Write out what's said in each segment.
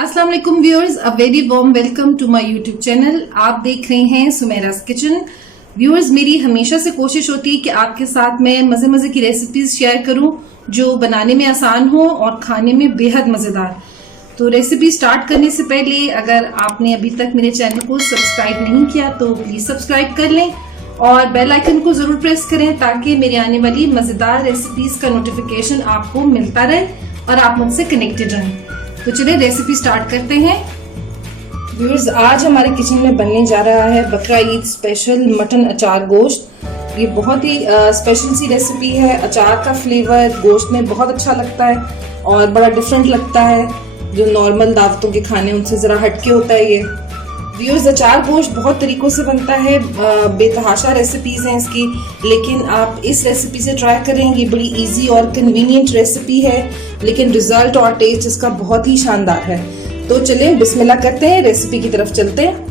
अस्सलाम वालेकुम viewers, a very warm welcome to my YouTube channel. आप देख रहे हैं सुमेरा's किचन। व्यूअर्स, मेरी हमेशा से कोशिश होती है कि आपके साथ मैं मजे मजे की रेसिपीज शेयर करूं जो बनाने में आसान हो और खाने में बेहद मजेदार। तो रेसिपी स्टार्ट करने से पहले अगर आपने अभी तक मेरे चैनल को सब्सक्राइब नहीं किया तो प्लीज सब्सक्राइब कर लें और बेल आइकन को जरूर प्रेस करें ताकि मेरी आने वाली मजेदार रेसिपीज का नोटिफिकेशन आपको मिलता रहे और आप मुझसे कनेक्टेड रहें। तो चलिए रेसिपी स्टार्ट करते हैं। व्यूअर्स, आज हमारे किचन में बनने जा रहा है बकरा ईद स्पेशल मटन अचार गोश्त। ये बहुत ही स्पेशल सी रेसिपी है। अचार का फ्लेवर गोश्त में बहुत अच्छा लगता है और बड़ा डिफरेंट लगता है। जो नॉर्मल दावतों के खाने उनसे जरा हटके होता है ये। व्यूअर्स, अचार गोश्त बहुत तरीकों से बनता है, बेतहाशा रेसिपीज हैं इसकी, लेकिन आप इस रेसिपी से ट्राई करें। ये बड़ी इजी और कन्वीनियंट रेसिपी है, लेकिन रिजल्ट और टेस्ट इसका बहुत ही शानदार है। तो चलें बिस्मिल्लाह करते हैं, रेसिपी की तरफ चलते हैं।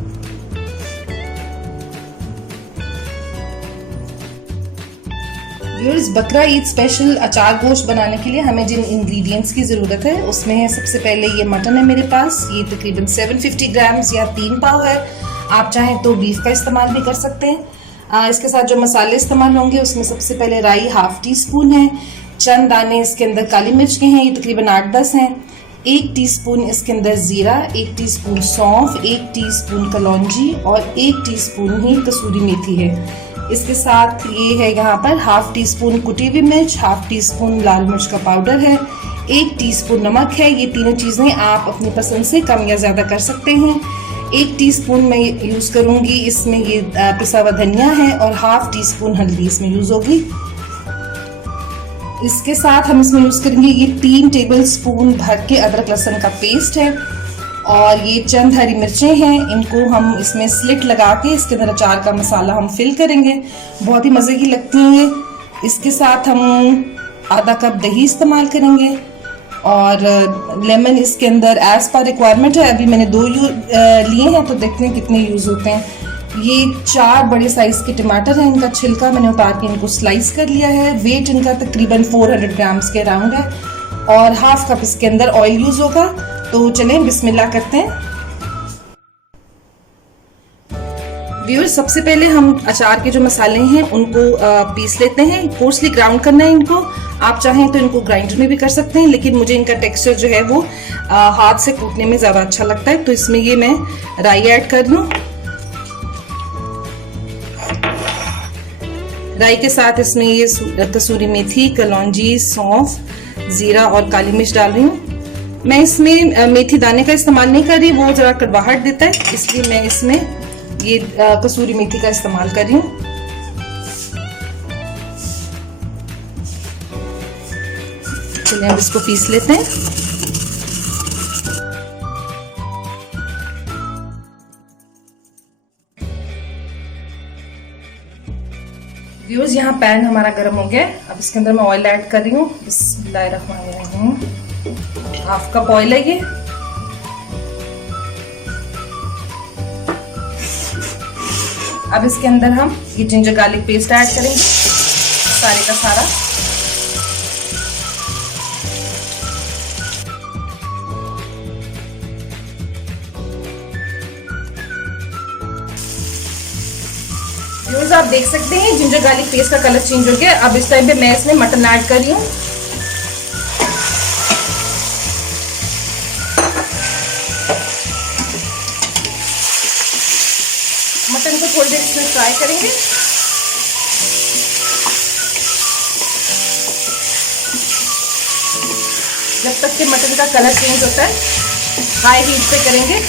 व्यूअर्स, बकरा ईद स्पेशल अचार गोश्त बनाने के लिए हमें जिन इंग्रेडिएंट्स की ज़रूरत है उसमें है सबसे पहले ये मटन है मेरे पास। ये तकरीबन 750 ग्राम्स या 3 पाव है। आप चाहें तो बीफ का इस्तेमाल भी कर सकते हैं। इसके साथ जो मसाले इस्तेमाल होंगे उसमें सबसे पहले राई हाफ टी स्पून है, चंद दाने इसके अंदर काली मिर्च के हैं, ये तकरीबन 8-10 हैं। 1 टीस्पून इसके अंदर जीरा, 1 टीस्पून सौंफ, 1 टीस्पून कलौंजी और 1 टीस्पून ही कसूरी मेथी है। इसके साथ ये है यहाँ पर हाफ टी स्पून कुटी हुई मिर्च, हाफ टी स्पून लाल मिर्च का पाउडर है, 1 टीस्पून नमक है। ये तीनों चीजें आप अपनी पसंद से कम या ज्यादा कर सकते हैं। 1 टीस्पून मैं यूज करूंगी, इसमें ये पिसा हुआ धनिया है और हाफ टी स्पून हल्दी इसमें यूज होगी। इसके साथ हम इसमें यूज करेंगे ये 3 टेबल स्पून भर के अदरक लहसुन का पेस्ट है और ये चंद हरी मिर्चें हैं। इनको हम इसमें स्लिट लगा के इसके अंदर अचार का मसाला हम फिल करेंगे, बहुत ही मजे की लगती हैं ये। इसके साथ हम आधा कप दही इस्तेमाल करेंगे और लेमन इसके अंदर एज पर रिक्वायरमेंट है। अभी मैंने 2 लिए हैं तो देखते हैं कितने यूज होते हैं। ये 4 बड़े साइज के टमाटर हैं, इनका छिलका मैंने उतार के इनको स्लाइस कर लिया है। वेट इनका तकरीबन 400 ग्राम्स के अराउंड है और हाफ कप इसके अंदर ऑयल यूज होगा। तो चलें बिस्मिल्लाह करते हैं। व्यूअर्स, सबसे पहले हम अचार के जो मसाले हैं उनको पीस लेते हैं। कोर्सली ग्राउंड करना है इनको। आप चाहें तो इनको ग्राइंडर में भी कर सकते हैं, लेकिन मुझे इनका टेक्सचर जो है वो हाथ से कूटने में ज्यादा अच्छा लगता है। तो इसमें ये मैं राई ऐड कर लूं। राई के साथ इसमें ये कसूरी मेथी, कलौंजी, सौंफ, जीरा और काली मिर्च डाल रही हूँ। मैं इसमें मेथी दाने का इस्तेमाल नहीं कर रही, वो जरा कड़वाहट देता है, इसलिए मैं इसमें ये कसूरी मेथी का इस्तेमाल कर रही हूँ। चलिए अब इसको पीस लेते हैं। व्यूअर्स, यहाँ पैन हमारा गर्म हो गया है। अब इसके अंदर मैं ऑयल ऐड कर रही हूँ। बिस्मिल्लाहिर्रहमानिर्रहीम। हाफ कप ऑयल है ये। अब इसके अंदर हम ये जिंजर गार्लिक पेस्ट ऐड करेंगे, सारे का सारा। व्यूअर्स, आप देख सकते हैं जिंजर गार्लिक पेस्ट का कलर चेंज हो गया। अब इस टाइम पे मैं इसमें मटन ऐड कर रही हूँ। मटन को थोड़ी देर इसमें फ्राई करेंगे। जब तक कि मटन का कलर चेंज होता है, हाई हीट पे करेंगे।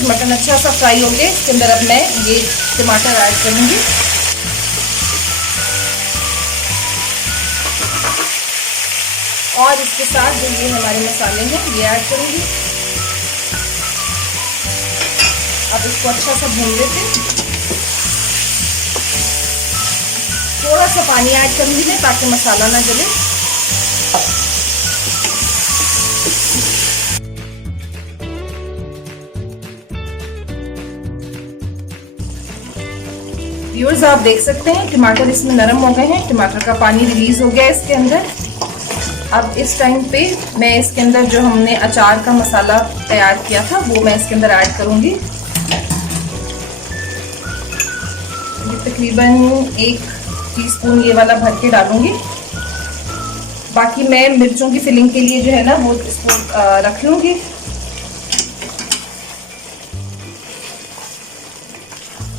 मटन अच्छा सा फ्राई हो गया। इसके अंदर अब मैं ये टमाटर ऐड करूंगी और इसके साथ जो ये हमारे मसाले हैं ये ऐड करूंगी। अब इसको अच्छा सा भून लेते हैं। थोड़ा सा पानी ऐड करूंगी मैं ताकि मसाला ना जले। व्यूअर्स आप देख सकते हैं टमाटर इसमें नरम हो गए हैं, टमाटर का पानी रिलीज हो गया है इसके अंदर। अब इस टाइम पे मैं इसके अंदर जो हमने अचार का मसाला तैयार किया था वो मैं इसके अंदर ऐड करूंगी। ये तकरीबन 1 टीस्पून ये वाला भर के डालूंगी। बाकी मैं मिर्चों की फिलिंग के लिए जो है ना वो इसको रख लूंगी।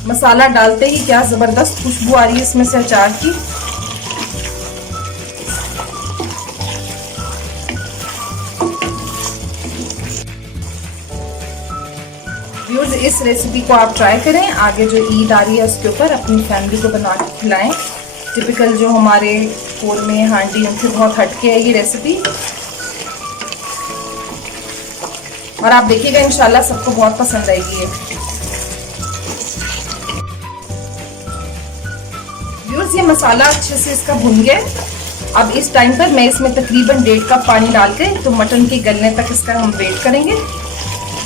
मसाला डालते ही क्या जबरदस्त खुशबू आ रही है इसमें से अचार की। व्यूअर्स इस रेसिपी को आप ट्राई करें, आगे जो ईद आ रही है उसके ऊपर अपनी फैमिली को बना के खिलाएं। टिपिकल जो हमारे कोरमे हांडी उनसे बहुत हटके है ये रेसिपी, और आप देखिएगा इंशाल्लाह सबको बहुत पसंद आएगी ये। व्यूअर्स ये मसाला अच्छे से इसका भुन गया। अब इस टाइम पर मैं इसमें तकरीबन 1.5 कप पानी डाल के तो मटन के गलने तक इसका हम वेट करेंगे।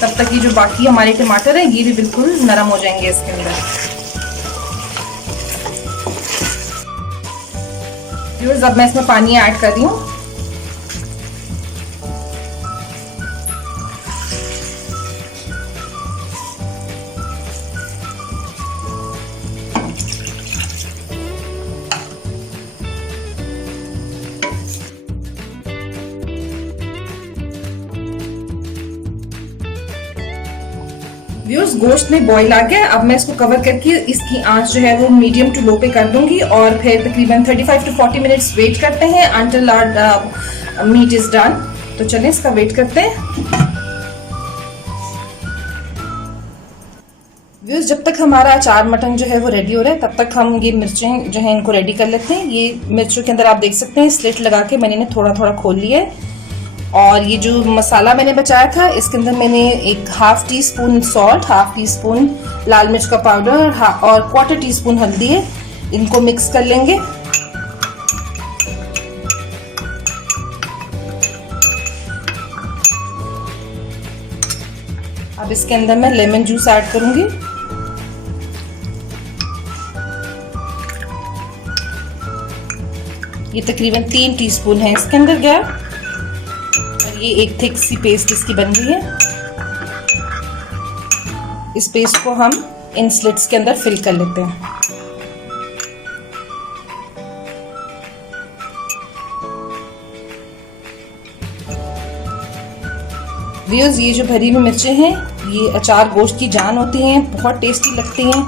तब तक ये जो बाकी हमारे टमाटर हैं ये भी बिल्कुल नरम हो जाएंगे इसके अंदर। व्यूअर्स अब मैं इसमें पानी ऐड कर रही हूँ। व्यूअर्स गोश्त में बॉईल आ गया। अब मैं इसको कवर करके इसकी आंच जो है वो मीडियम टू लो पे कर दूंगी और फिर तकरीबन 35 to 40 मिनट्स वेट करते हैं until our meat is done. तो चलें इसका वेट करते हैं। व्यूअर्स जब तक हमारा अचार मटन जो है वो रेडी हो रहा है तब तक हम ये मिर्चें जो है इनको रेडी कर लेते हैं। ये मिर्चों के अंदर आप देख सकते हैं स्लिट लगा के मैंने इन्हें थोड़ा थोड़ा खोल लिया है। और ये जो मसाला मैंने बचाया था इसके अंदर मैंने एक 1/2 टीस्पून सॉल्ट, 1/2 टीस्पून लाल मिर्च का पाउडर और 1/4 टीस्पून हल्दी है। इनको मिक्स कर लेंगे। अब इसके अंदर मैं लेमन जूस ऐड करूंगी। ये तकरीबन 3 टीस्पून है इसके अंदर गया। ये एक थिक सी पेस्ट इसकी बन रही है। इस पेस्ट को हम इन स्लिट्स के अंदर फिल कर लेते हैं। व्यूअर्स ये जो भरी हुई मिर्चें हैं ये अचार गोश्त की जान होती हैं, बहुत टेस्टी लगती हैं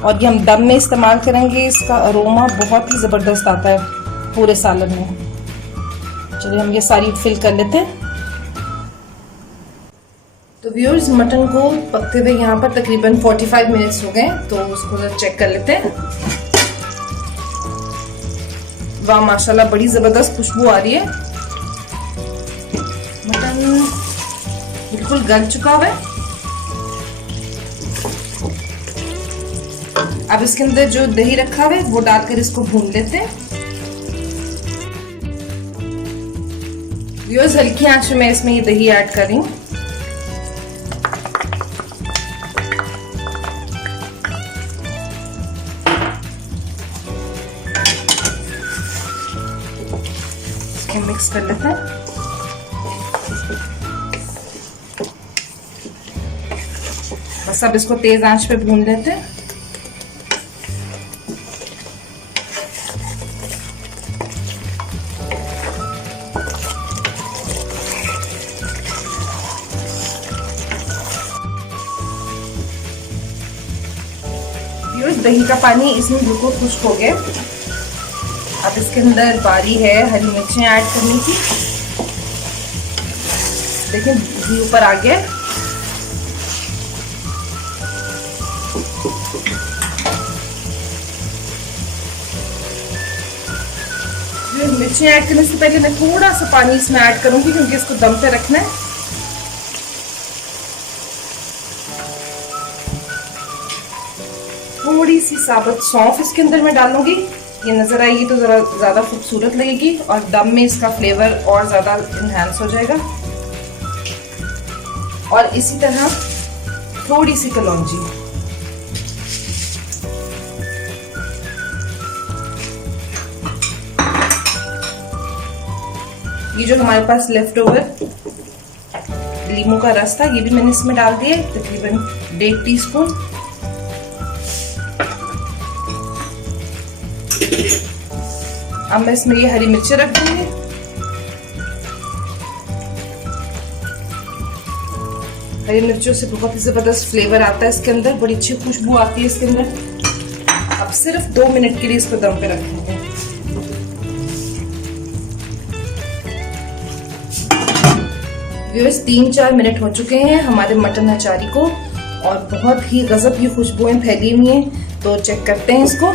और ये हम दम में इस्तेमाल करेंगे। इसका अरोमा बहुत ही ज़बरदस्त आता है पूरे सालन में। चलिए हम ये सारी फिल कर लेते हैं। तो व्यूअर्स मटन को पकते हुए यहाँ पर तकरीबन 45 मिनट्स हो गए, तो उसको चेक कर लेते हैं। वाह माशाल्लाह बड़ी ज़बरदस्त खुशबू आ रही है। मटन बिल्कुल गल चुका हुआ है। अब इसके अंदर जो दही रखा हुआ है वो डालकर इसको भून लेते हैं। व्यूअर्स हल्की आंच में मैं इसमें ये दही ऐड कर रही हूँ। मिक्स कर लेते हैं। बस अब इसको तेज आंच पे भून लेते हैं। दही का पानी इसमें बिल्कुल खुश्क हो गया। अब इसके अंदर बारी है हरी मिर्चें ऐड करने की। देखिए घी ऊपर आ गया। मिर्चें ऐड करने से पहले मैं थोड़ा सा पानी इसमें ऐड करूंगी क्योंकि इसको दम पे रखना है। थोड़ी सी साबुत सौंफ इसके अंदर मैं डालूंगी। ये नजर आएगी तो जरा ज्यादा खूबसूरत लगेगी और दम में इसका फ्लेवर और ज्यादा इनहैंस हो जाएगा। और इसी तरह थोड़ी सी कलौंजी। ये जो हमारे पास लेफ्ट ओवर लीमू का रस था ये भी मैंने इसमें डाल दिया, तकरीबन 1.5 टीस्पून। अब मैं इसमें ये हरी मिर्चें रख दूंगी। हरी मिर्चों से बहुत ही जबरदस्त फ्लेवर आता है इसके अंदर, बड़ी अच्छी खुशबू आती है इसके अंदर। अब सिर्फ 2 मिनट के लिए इसको दम पे रखेंगे। व्यूअर्स 3-4 मिनट हो चुके हैं हमारे मटन अचारी को और बहुत ही गजब की खुशबुएं फैली हुई हैं, तो चेक करते हैं इसको।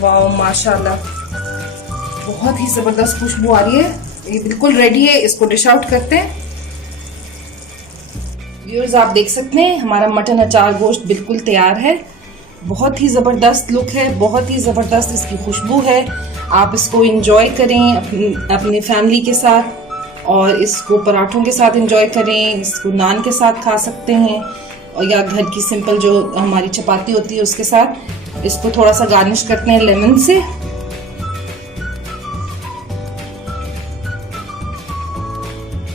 वाह माशाल्लाह, बहुत ही जबरदस्त खुशबू आ रही है। ये बिल्कुल रेडी है, इसको डिश आउट करते हैं। व्यूअर्स आप देख सकते हैं हमारा मटन अचार गोश्त बिल्कुल तैयार है। बहुत ही ज़बरदस्त लुक है, बहुत ही ज़बरदस्त इसकी खुशबू है। आप इसको एंजॉय करें अपनी फैमिली के साथ, और इसको पराठों के साथ एंजॉय करें, इसको नान के साथ खा सकते हैं, और या घर की सिंपल जो हमारी चपाती होती है उसके साथ। इसको थोड़ा सा गार्निश करते हैं लेमन से।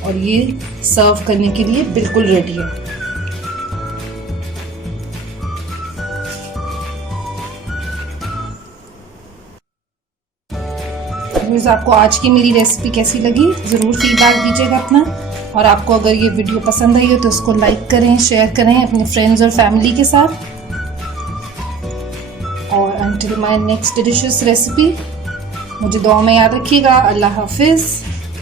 और ये सर्व करने के लिए बिल्कुल रेडी है। आपको आज की मेरी रेसिपी कैसी लगी ज़रूर फीडबैक दीजिएगा अपना, और आपको अगर ये वीडियो पसंद आई हो तो इसको लाइक करें, शेयर करें अपने फ्रेंड्स और फैमिली के साथ। और until my next delicious recipe, मुझे दुआ में याद रखिएगा। अल्लाह हाफिज़।